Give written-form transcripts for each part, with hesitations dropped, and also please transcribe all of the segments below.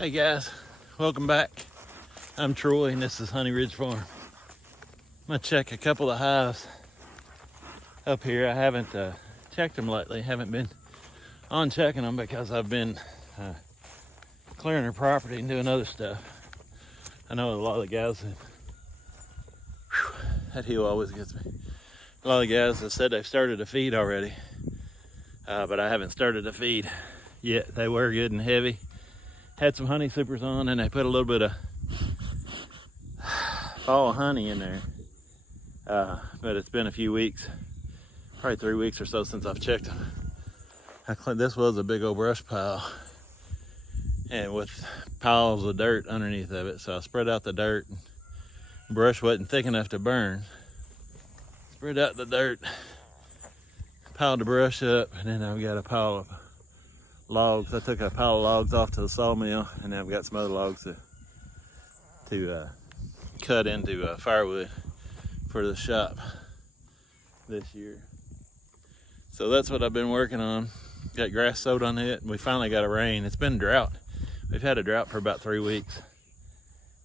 Hey guys, welcome back. I'm Troy and this is Honey Ridge Farm. I'm gonna check a couple of hives up here. I haven't checked them lately. Haven't been on checking them because I've been clearing the property and doing other stuff. I know a lot of the guys that heel always gets me. A lot of the guys have said they've started to feed already, but I haven't started to feed yet. They were good and heavy. Had some honey supers on and they put a little bit of fall honey in there, but it's been a few weeks, probably 3 weeks or so since I've checked them. This was a big old brush pile and with piles of dirt underneath of it, so I spread out the dirt. The brush wasn't thick enough to burn. Spread out the dirt, piled the brush up, and then I've got a pile of logs. I took a pile of logs off to the sawmill, and then I've got some other logs to cut into firewood for the shop this year. So that's what I've been working on. Got grass sowed on it, and we finally got a rain. It's been drought. We've had a drought for about 3 weeks,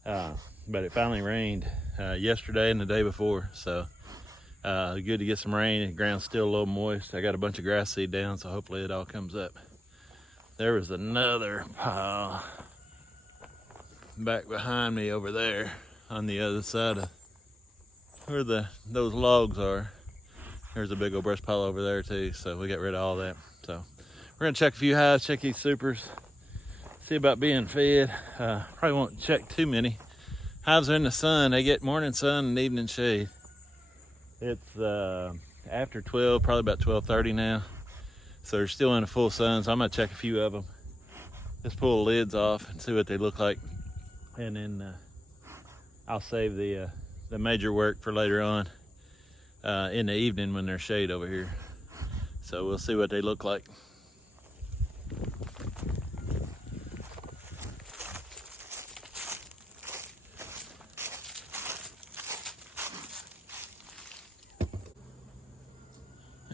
but it finally rained yesterday and the day before. So good to get some rain. The ground's still a little moist. I got a bunch of grass seed down, so hopefully it all comes up. There was another pile back behind me over there on the other side of where those logs are. There's a big old brush pile over there too, so we got rid of all that. So we're gonna check a few hives, check these supers, see about being fed. Probably won't check too many. Hives are in the sun. They get morning sun and evening shade. It's after 12, probably about 12:30 now. So they're still in the full sun, so I'm gonna check a few of them. Just pull the lids off and see what they look like. And then I'll save the major work for later on in the evening when there's shade over here. So we'll see what they look like.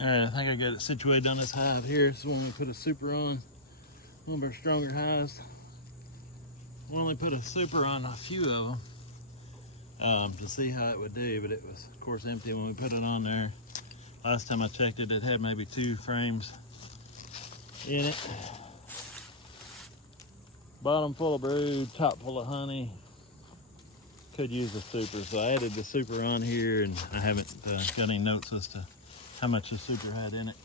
All right, I think I got it situated on this hive here. This is one we put a super on. One of our stronger hives. We only put a super on a few of them to see how it would do, but it was, of course, empty when we put it on there. Last time I checked it, it had maybe 2 frames in it. Bottom full of brood, top full of honey. Could use a super, so I added the super on here, and I haven't got any notes as to how much the super had in it.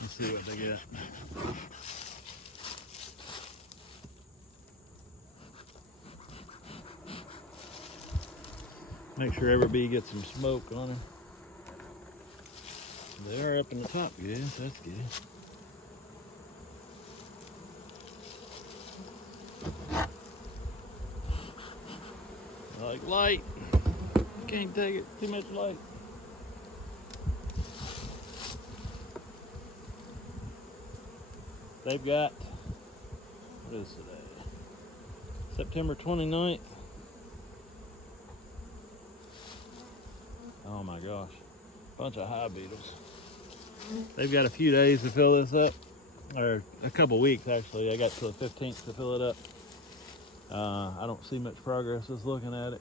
Let's see what they got. Make sure every bee gets some smoke on them. They are up in the top good, so that's good. I like light. Can't take it, too much light. They've got, what is today? September 29th. Oh my gosh, bunch of hive beetles. They've got a few days to fill this up, or a couple weeks actually. I got till the 15th to fill it up. I don't see much progress just looking at it.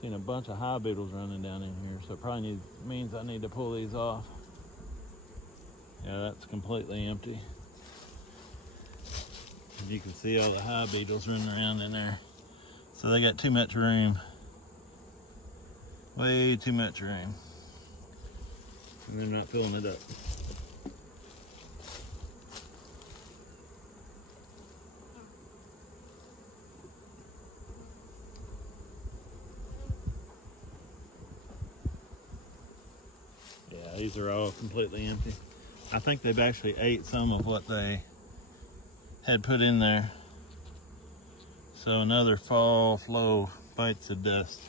Seen a bunch of hive beetles running down in here, so it probably means I need to pull these off. Yeah, that's completely empty. You can see all the hive beetles running around in there. So they got too much room. Way too much room. And they're not filling it up. Yeah, these are all completely empty. I think they've actually ate some of what they had put in there. So another fall flow bites the dust.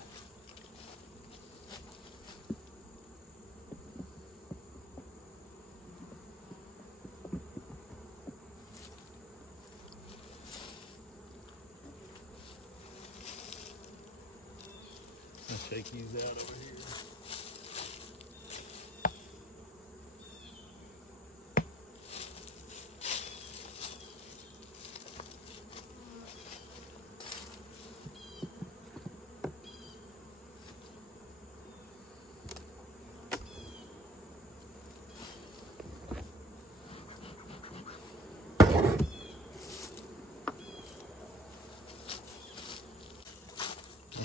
I'll shake these out over here.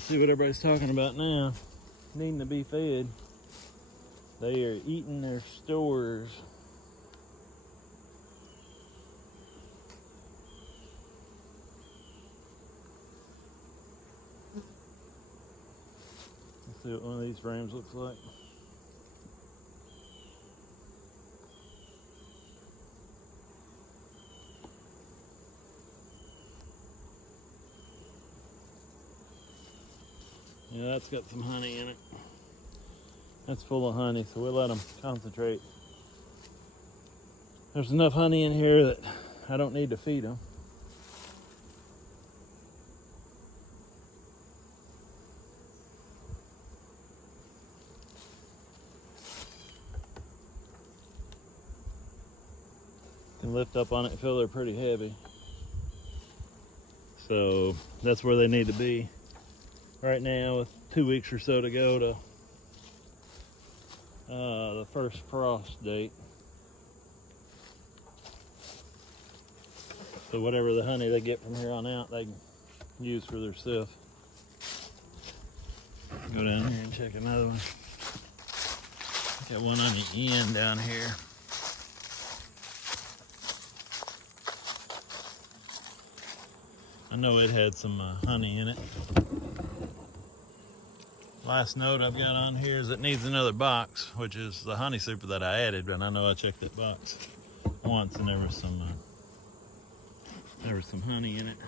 see what everybody's talking about now. Needing to be fed. They are eating their stores. Let's see what one of these frames looks like. Yeah, that's got some honey in it. That's full of honey, so we'll let them concentrate. There's enough honey in here that I don't need to feed them. Can lift up on it and feel they're pretty heavy. So that's where they need to be right now, with 2 weeks or so to go to the first frost date. So whatever the honey they get from here on out, they can use for their stuff. Go down here and check another one. Got one on the end down here. I know it had some honey in it. Last note I've got on here is it needs another box, which is the honey super that I added, and I know I checked that box once and there was some honey in it.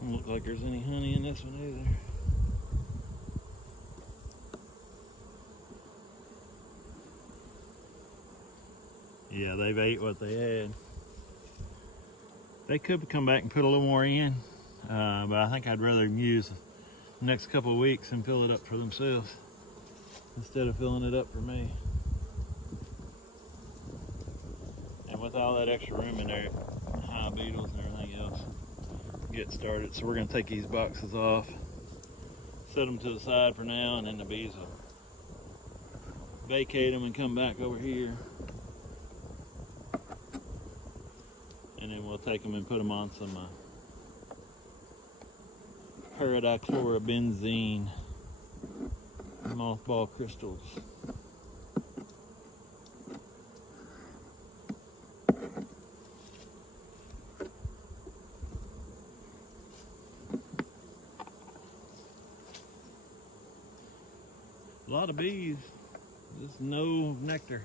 Don't look like there's any honey in this one either. Yeah, they've ate what they had. They could come back and put a little more in, but I think I'd rather use the next couple of weeks and fill it up for themselves instead of filling it up for me. And with all that extra room in there, hive beetles and everything else get started. So we're going to take these boxes off, set them to the side for now, and then the bees will vacate them and come back over here. And then we'll take them and put them on some peridichlorobenzene mothball crystals. A lot of bees, just no nectar.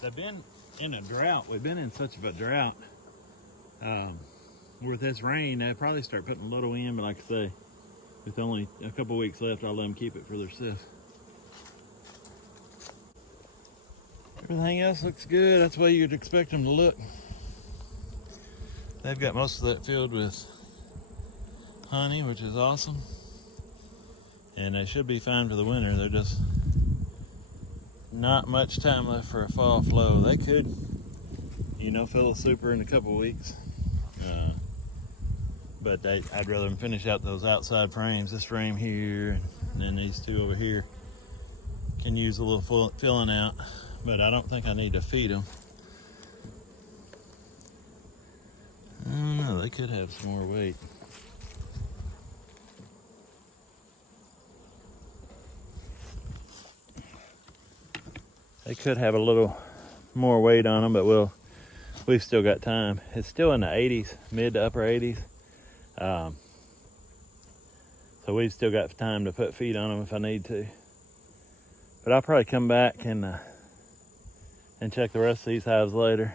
They've been in a drought. We've been in such of a drought. With this rain, they'll probably start putting a little in, but like I say, with only a couple weeks left, I'll let them keep it for themselves. Everything else looks good. That's the way you'd expect them to look. They've got most of that filled with honey, which is awesome. And they should be fine for the winter. They're just not much time left for a fall flow. They could, fill a super in a couple weeks. But I'd rather them finish out those outside frames. This frame here, and then these two over here can use a little filling out. But I don't think I need to feed them. I don't know, they could have some more weight. They could have a little more weight on them, but we've still got time. It's still in the 80s, mid to upper 80s. So we've still got time to put feed on them if I need to. But I'll probably come back and check the rest of these hives later.